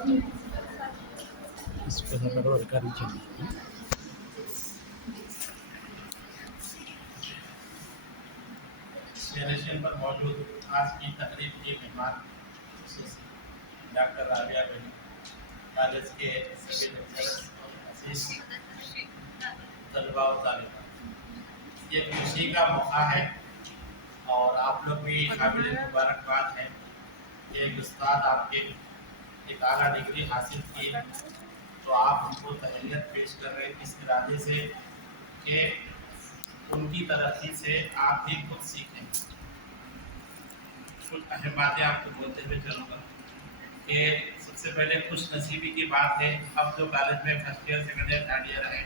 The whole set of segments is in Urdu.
اس کو پکڑو ریکارڈ چلیے. اسٹیشن پر موجود آج کی تقریب کے مہمان ڈاکٹر رابعہ بہن کالج کے سبھی لیکچررز اور عزیز طلباء و طالبات، یہ خوشی کا موقع ہے اور آپ لوگ بھی قابل مبارکباد ہیں کہ ایک استاد آپ کے ایک اعلیٰ ڈگری حاصل کی تو آپ ان کو تہنیت پیش کر رہے ہیں اس ارادے سے کہ ان کی ترقی سے آپ بھی خود سیکھیں. کچھ اہم باتیں آپ کو بولتے ہوئے چلوں گا کہ سب سے پہلے خوش نصیبی کی بات ہے، اب جو کالج میں first year second year third year ہے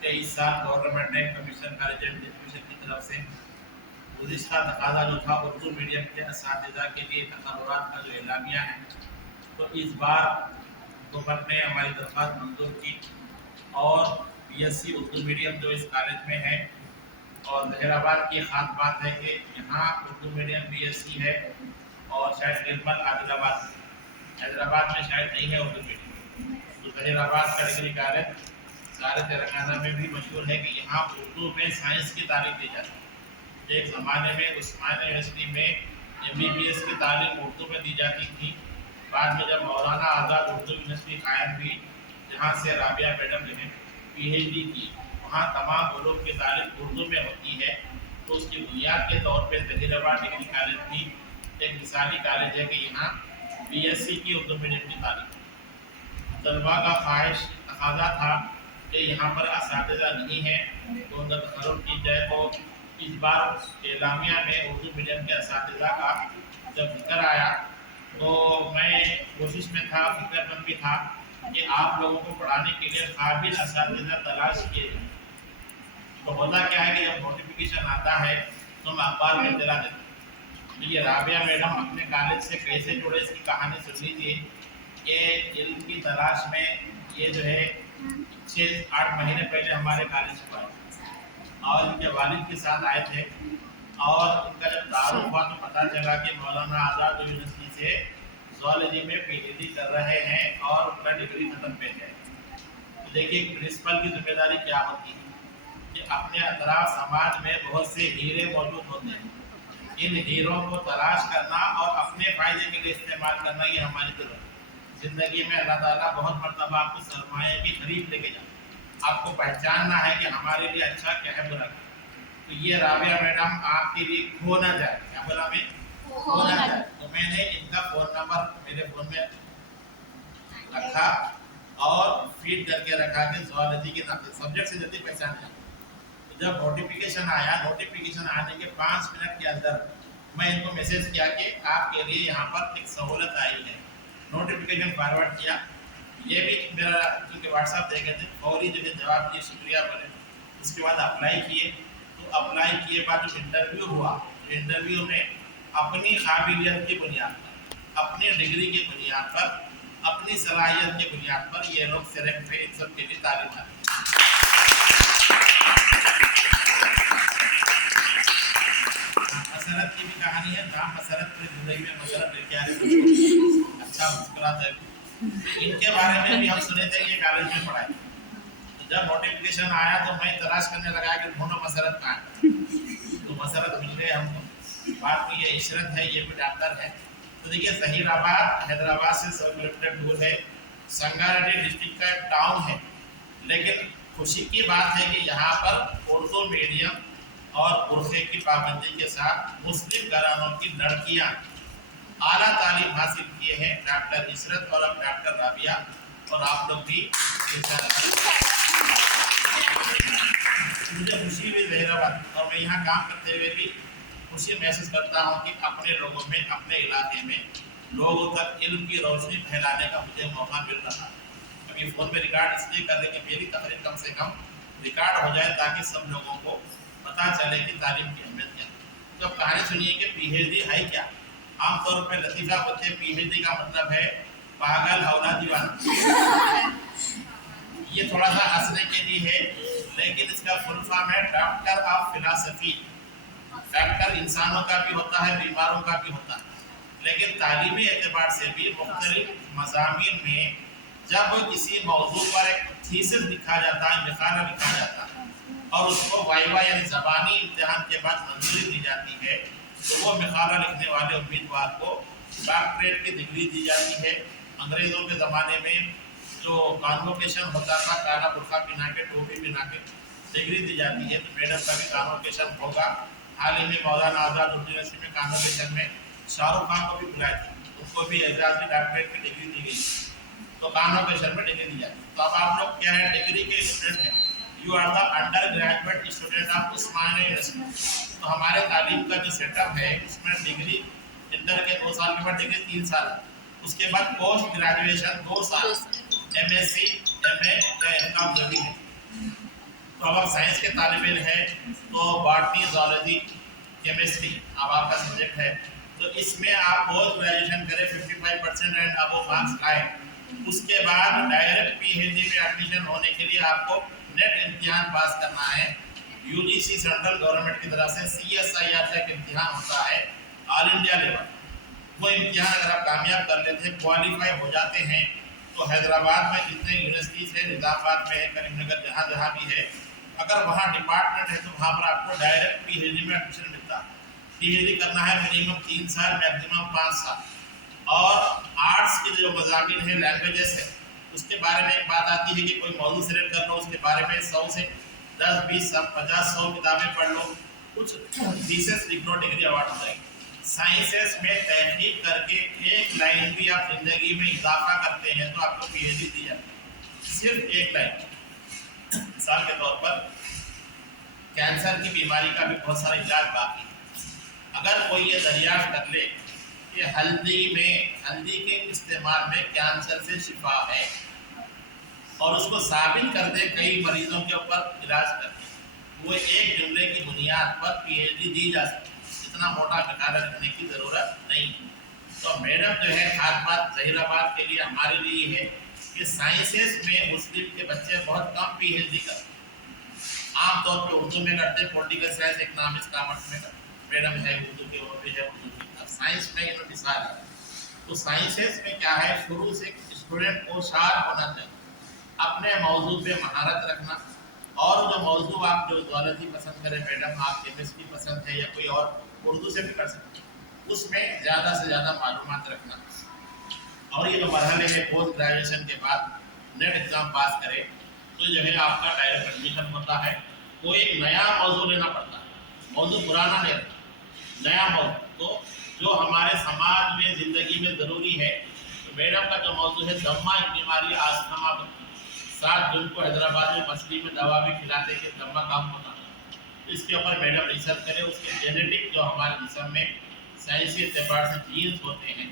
کہ اس سال گورنمنٹ نے کمیشن کالج اینڈ ایجوکیشن کی طرف سے گزشتہ تقاضا جو تھا اردو میڈیم کے اساتذہ کے لیے تقررات کا جو اعلامیہ ہے تو اس بار حکومت نے ہماری درخواست منظور کی اور B S C Urdu medium جو اس کالج میں ہے، اور ظہیر آباد کی خاص بات ہے کہ یہاں Urdu medium B S C ہے اور شاید نرمل عادل آباد حیدرآباد میں شاید نہیں ہے اردو میڈیم. تو ظہیر آباد کا ڈگری کالج سارے تلنگانہ میں بھی مشہور ہے کہ یہاں اردو میں سائنس کی تعلیم دی جاتی ہے. ایک زمانے میں عثمانیہ یونیورسٹی میں ایم بی بی ایس کی تعلیم اردو میں دی جاتی تھی. بعد میں جب مولانا آزاد اردو یونیورسٹی قائم ہوئی جہاں سے رابعہ میڈم نے پی ایچ ڈی کی، وہاں تمام علوم کی تعلیم اردو میں ہوتی ہے. تو اس کی بنیاد کے طور پہ ظہیر آباد ڈگری کالج بھی ایک مثالی کالج ہے کہ یہاں بی ایس سی کی اردو میڈیم کی تعلیم. طلباء کا خواہش تقاضا تھا کہ یہاں پر اساتذہ نہیں ہیں تو ان کا تقرر کی جائے. تو اس بار اعلامیہ میں اردو میڈیم کے اساتذہ کا جب ذکر آیا تو میں کوشش میں تھا، فکر مند بھی تھا کہ آپ لوگوں کو پڑھانے کے لیے قابل اساتذہ تلاش کیے جائیں. تو ہوتا کیا ہے کہ جب نوٹیفیکیشن آتا ہے تو ہم اخبار میں اطلاع دیتے ہیں. یہ رابعہ میڈم اپنے کالج سے کیسے جڑے اس کی کہانی سن لیجیے کہ علم کی تلاش میں یہ جو ہے 6-8 مہینے پہلے ہمارے کالج کو آئے اور ان کے والد کے ساتھ آئے تھے اور ان کا جب تعارف ہوا تو پتہ چلا کہ مولانا آزاد یونیورسٹی سے زوالوجی میں پی ایچ ڈی کر رہے ہیں اور ان کا ڈگری ختم پہ ہے. تو دیکھیے پرنسپل کی ذمہ داری کیا ہوتی ہے کہ اپنے اطراف سماج میں بہت سے ہیرے موجود ہوتے ہیں، ان ہیروں کو تلاش کرنا اور اپنے فائدے کے لیے استعمال کرنا یہ ہماری ضرورت ہے. زندگی میں اللہ تعالیٰ بہت مرتبہ آپ کو سرمایہ کی خرید لے کے جاتا ہے، آپ کو پہچاننا ہے کہ ہمارے لیے اچھا کیا ہے برا. تو یہ رابعہ میڈم آپ کے لیے کھو نہ جائے، کیا بولا میں کھو نہ جائے. تو میں نے ان کا فون نمبر میرے فون میں رکھا اور فیڈ کر کے رکھا کہ زوالوجی کے سبجیکٹ سے جلدی پہچان جائے. جب نوٹیفیکیشن آیا، نوٹیفیکیشن آنے کے 5 منٹ کے اندر میں ان کو میسج کیا کہ آپ کے لیے یہاں پر ایک سہولت آئی ہے. نوٹیفیکیشن فارورڈ کیا، یہ بھی میرا کیونکہ واٹس ایپ دیکھے تھے فوری جو ہے جواب دیے شکریہ بولے. اس کے بعد اپلائی کیے. تو اپلائی کیے بعد جو انٹرویو ہوا، انٹرویو میں اپنی قابلیت کی بنیاد پر، اپنی ڈگری کی بنیاد پر، اپنی صلاحیت کی بنیاد پر یہ لوگ سلیکٹ ہوئے. ان سب کے لیے تعلیم آتی. مسرت کی بھی کہانی ہے، نام مسرت میں جڑے ہوئے مسرت لے کے آ رہے اچھا مسکراتا ہے. ان کے بارے میں بھی ہم سنے تھے کہ کالج میں پڑھائے. جب نوٹیفیکیشن آیا تو میں تلاش کرنے لگا کہ ڈھونڈو مسرت کہاں ہے. تو مسرت مل گئے ہم کو. بات میں یہ عشرت ہے، یہ بھی ڈاکٹر ہے. تو دیکھیے ظہیر آباد حیدرآباد سے 100 کلومیٹر دور ہے، سنگاریڈی ڈسٹرکٹ کا ایک ٹاؤن ہے. لیکن خوشی کی بات ہے کہ یہاں پر اردو میڈیم اور برقعے کی پابندی کے ساتھ مسلم گھرانوں کی لڑکیاں اعلیٰ تعلیم حاصل کیے ہیں. ڈاکٹر عشرت اور اب ڈاکٹر رابعہ، اور آپ لوگ بھی مجھے خوشی ہوئی ظہیر آباد، اور میں یہاں کام کرتے ہوئے بھی خوشی محسوس کرتا ہوں کہ اپنے لوگوں میں، اپنے علاقے میں لوگوں تک علم کی روشنی پھیلانے کا مجھے موقع مل رہا ہے. ابھی فون میں ریکارڈ اس لیے کر رہے کہ میری تقریر کم سے کم ریکارڈ ہو جائے تاکہ سب لوگوں کو پتہ چلے کہ تعلیم کی اہمیت کیا ہے. تو اب کہانی سنیے کہ پی ایچ ڈی ہے کیا. عام طور پہ لطیفہ بچے پی ایچ ڈی کا مطلب ہے پاگل ہونا دیوانہ. یہ تھوڑا سا ہنسنے کے لیے ہے لیکن اس کا فل فارم ہے ڈاکٹر آف فلاسفی. ڈاکٹر انسانوں کا بھی ہوتا ہے، بیماروں کا بھی ہوتا ہے، لیکن تعلیمی اعتبار سے بھی مختلف مضامین میں جب کسی موضوع پر ایک تھیسس لکھا جاتا ہے، مقالہ لکھا جاتا ہے اور اس کو وائوا یعنی زبانی امتحان کے بعد منظوری دی جاتی ہے تو وہ مقالہ لکھنے والے امیدوار کو ڈاکٹریٹ کی ڈگری دی جاتی ہے۔ انگریزوں کے زمانے میں جو کانوکیشن ہوتا تھا، کالا برقع پہنا کے ٹوپی پہنا کے ڈگری دی جاتی ہے، تو میڈم کا بھی کانوکیشن ہوگا۔ حال ہی میں مولانا آزاد اردو یونیورسٹی میں کانوکیشن میں شاہ رخ خان کو بھی بلائی تھی، ان کو بھی اعزازی ڈاکٹریٹ کی ڈگری دی گئی، تو کانوکیشن میں ڈگری دی جاتی ہے۔ تو اب آپ لوگ کیا ہے، ڈگری کے اسٹوڈنٹ ہیں، you are the undergraduate student of Osmania university. تو ہمارے تعلیم کا جو سیٹ اپ ہے اس میں ڈگری انٹر کے 2 سال کے بعد ڈگری 3 سال، اس کے بعد پوسٹ گریجویشن 2 سال، ایم ایس سی ایم اے کا انکام ضروری ہے۔ تو اب آپ سائنس کے طالب علم ہیں تو باٹنی، زولوجی، کیمسٹری اب آپ کا سبجیکٹ ہے، تو اس میں آپ پوسٹ گریجویشن کریں 55% اینڈ ابو مارکس لائیں، اس کے بعد ڈائریکٹ پی ایچ ڈی میں ایڈمیشن ہونے کے لیے آپ کو نیٹ امتحان پاس کرنا ہے۔ U G C central government کی طرف سے سی ایس آئی آر کا ایک امتحان ہوتا ہے آل انڈیا لیول، وہ امتحان اگر آپ کامیاب کر لیتے ہیں، کوالیفائی ہو جاتے ہیں، تو حیدرآباد میں جتنے یونیورسٹیز ہیں، نظام آباد میں ہے، کریم نگر، جہاں جہاں بھی ہے، اگر وہاں ڈپارٹمنٹ ہے تو وہاں پر آپ کو ڈائریکٹ پی ایچ ڈی میں ایڈمیشن ملتا ہے۔ پی ایچ ڈی کرنا ہے منیمم 3 سال، میکسیمم 5 سال، اور آرٹس کے جو مضامین ہیں، لینگویجز ہیں، اس کے بارے میں ایک بات آتی ہے کہ کوئی موضوع سلیکٹ کر لو، اس کے بارے میں 100 سے 10 20 50 100 کتابیں پڑھ لو، کچھ تھیسس لکھ لو، ڈگری ایوارڈ ہو جائے گی۔ سائنسز میں تحقیق کر کے ایک لائن بھی آپ زندگی میں اضافہ کرتے ہیں تو آپ کو پی ایچ ڈی دی جاتی ہے، صرف ایک لائن۔ مثال کے طور پر کینسر کی بیماری کا بھی بہت سارا علاج باقی ہے۔ اگر کوئی یہ دریافت کر لے کہ ہلدی کے استعمال میں کینسر سے شفا ہے، اور اس کو ثابت کر دے کئی مریضوں کے اوپر علاج کر دے، وہ ایک جملے کی بنیاد پر پی ایچ ڈی دی جا سکتی ہے، اتنا موٹا مقالہ لکھنے کی ضرورت نہیں۔ تو میڈم جو ہے، خاص بات ظہیر آباد کے لیے ہمارے لیے یہ ہے کہ سائنسز میں مسلم کے بچے بہت کم پی ایچ ڈی کرتے ہیں، عام طور پہ اردو میں کرتے ہیں، پولیٹیکل سائنس، اکنامکس، کامرس میں کرتے ہیں، میڈم ہے اردو کے، وہ بھی ہے اردو کی، اب سائنس میں یہ مثال ہے۔ تو سائنسز میں کیا ہے، شروع سے اسٹوڈنٹ کو شارپ ہونا چاہیے، اپنے موضوع پہ مہارت رکھنا، اور جو موضوع آپ جو زولوجی پسند کریں، میڈم آپ کیمسٹری پسند ہے یا کوئی اور اردو سے بھی کر سکتے ہیں، اس میں زیادہ سے زیادہ معلومات رکھنا، اور یہ جو مرحلے ہے پوسٹ گریجویشن کے بعد نیٹ ایگزام پاس کرے تو جو ہے آپ کا ڈائریکٹ ایڈمیشن ہوتا ہے۔ کوئی ایک نیا موضوع لینا پڑتا ہے، موضوع پرانا نہیں رہتا، نیا موضوع، تو جو ہمارے سماج میں زندگی میں ضروری ہے، تو میڈم کا جو موضوع ہے دمہ ایک بیماری آستما، 7 جون کو حیدرآباد میں مچھلی میں دوا بھی کھلاتے کہ دمہ کام ہوتا ہے، اس کے اوپر میڈم ریسرچ کرے، اس کے جینیٹک جو ہمارے جسم میں سائنسی اعتبار سے جینز ہوتے ہیں،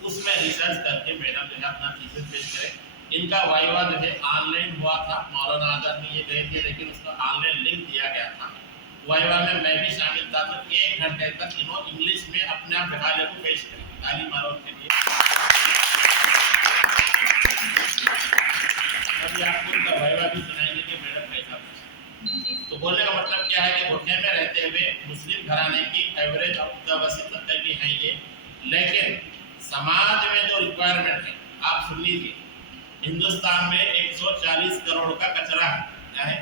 اس میں ریسرچ کر کے میڈم جو ہے اپنا تھیسس پیش کرے۔ ان کا وائوا جو ہے آن لائن ہوا تھا، مولانا آزاد میں یہ گئے تھے، لیکن اس کا آن لائن لنک دیا گیا تھا، وائوا میں بھی شامل تھا، تو 1 گھنٹے تک انہوں انگلش میں اپنے آپ مقالے کو پیش کریں، تعلیم آرون کے لیے۔ ابھی آپ کو ان کا وائوا بھی سنائیں گے کہ میڈم کیسا پوچھا۔ تو بولنے کا مطلب کیا ہے کہ گھٹنے میں رہتے ہوئے مسلم گھرانے کی ایوریج اور متوسط طبقے کی ہیں یہ، لیکن سماج میں جو ریکوائرمنٹ ہے آپ سن لیجیے، ہندوستان میں 140 کروڑ کا کچرا ہے، کیا ہے؟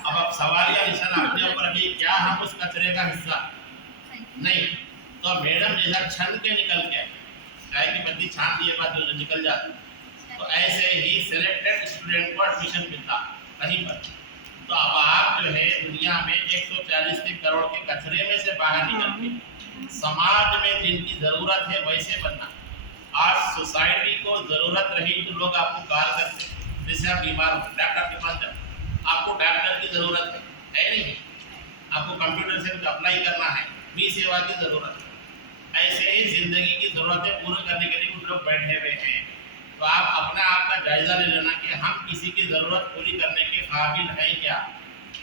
اب آپ سوال یا نشان اپنے اوپر رکھیے، کیا ہم اس کچرے کا حصہ نہیں؟ تو میڈم جیسا چھن کے نکل کے، چائے کی پتی چھان دیے بعد جو نکل جاتی، تو ایسے ہی سلیکٹڈ اسٹوڈنٹ کو ایڈمیشن ملتا کہیں پر۔ تو اب آپ جو ہے دنیا میں 140 کروڑ کے کچرے میں سے باہر نکل کے سماج میں جن کی ضرورت ہے ویسے بننا۔ آج سوسائٹی کو ضرورت رہی تو لوگ آپ کو کال کرتے ہیں، جیسے آپ بیمار ہو ڈاکٹر کے پاس جاؤ، آپ کو ڈاکٹر کی ضرورت ہے نہیں، آپ کو کمپیوٹر سے کچھ اپلائی کرنا ہے، بھی سیوا کی ضرورت ہے، ایسے ہی زندگی کی ضرورتیں پورے کرنے کے لیے کچھ لوگ بیٹھے ہوئے ہیں۔ تو آپ اپنا آپ کا جائزہ لے لینا کہ ہم کسی کی ضرورت پوری کرنے کے قابل ہیں کیا؟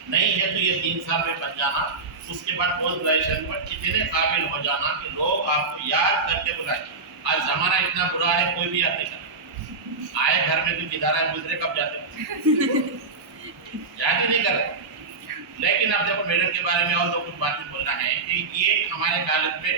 نہیں ہے تو یہ 3 سال میں بن جانا، اس کے بعد پوسٹ گریجویشن پر اتنے قابل ہو جانا کہ لوگ آپ کو یاد کر کے بلائیں۔ آج زمانہ اتنا برا ہے، کوئی بھی یاد نہیں کرتا، آئے گھر میں کوئی ادارہ گزرے کب جاتے یاد ہی نہیں کرتے۔ لیکن اب دیکھو میڈم کے بارے میں اور دو کچھ باتیں بولنا ہے کہ یہ ہمارے کالج میں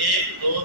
1 2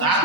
7